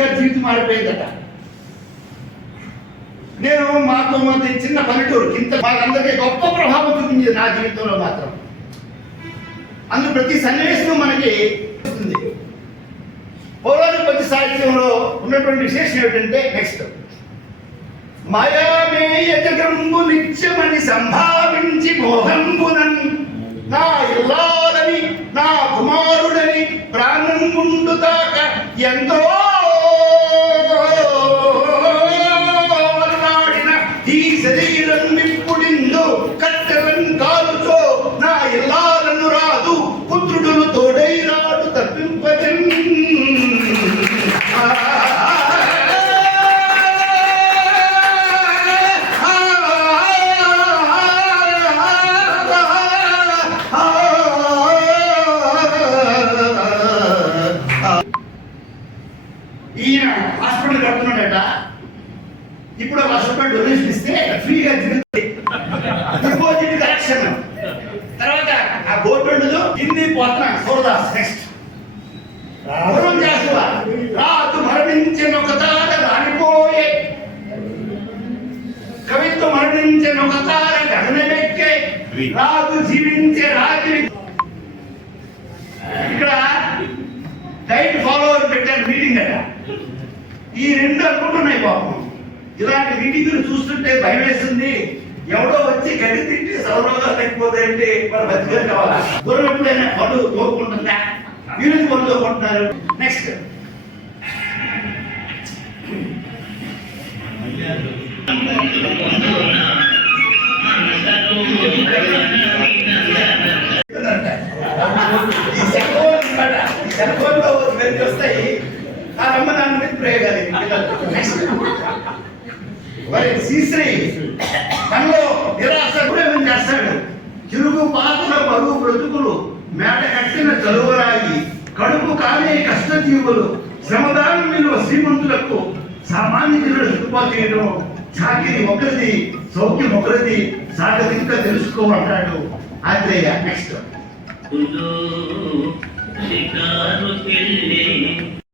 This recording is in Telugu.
మారిపోయిందట. నేను మాతో మాది చిన్న పల్లెటూరు ఇంత వాళ్ళందరికీ గొప్ప ప్రభావం చూపించింది నా జీవితంలో మాత్రం. అందు ప్రతి సన్నివేశం మనకి వస్తుంది. పౌరాణిపతి సాహిత్యంలో ఉన్నటువంటి విశేషం ఏమిటంటే నెక్స్ట్ మాయామేయ జగంబు నిత్యమని సంభావించి మోహంబునన్ నా ఇల్లాలని నా కుమారుడని ప్రాణం ముందుతాక ఎంతో ఈయన హాస్పిటల్ కడుతున్నాడట. ఇప్పుడు ఆ లక్ష రూపాయలు డొనేషన్ ఇస్తే ఫ్రీగా తిరుగుతుంది. డిపాజిట్ కలెక్షన్ తర్వాత ఆ గవర్నమెంట్ హిందీ పోతున్నా సూరదాస్ నెక్స్ట్. రావడం చేస్తువా రాదు మరణించిన ఒక తాట రానిపోయే కవిత్వం మరణించిన ఒక తాట గగనమెక్కే రాదు జీవించే రాత్రి ఇక్కడ డైట్ ఫాలోవర్ పెట్టారు మీటింగ్ అట. ఈ రెండు అనుకుంటున్నాయి పాపం ఇలాంటి వీటిని చూస్తుంటే భయం వేసింది. ఎవడో వచ్చి గడ్డి తింటే సౌరవంగా తగ్గిపోతాయంటే మన బతికే కావాలా? గుర్రం ఎప్పుడైనా పడు తోకుంటుందా మీరు పడు తోకుంటున్నారు నెక్స్ట్ ఈ సెల్ ఫోన్ ఈ సెల్ ఫోన్ వస్తాయి. ఆ రమ్మ నాన్న మీద ప్రయోగాలు నెక్స్ట్ శ్రీశ్రీ తనలో నిరాశ కూడా ఏమని చేస్తాడు. చిరుగు పాత్ర బరువు బ్రతుకులు మేట కట్టిన చలువరాయి కడుపు కాలే కష్టజీవులు శ్రమదానం విలువ శ్రీమంతులకు సామాన్య జనులు చేయడం చాకిరి ఒకరిది సౌఖ్యం ఒకరిది సాగతిక తెలుసుకోమంటాడు Athreya. Next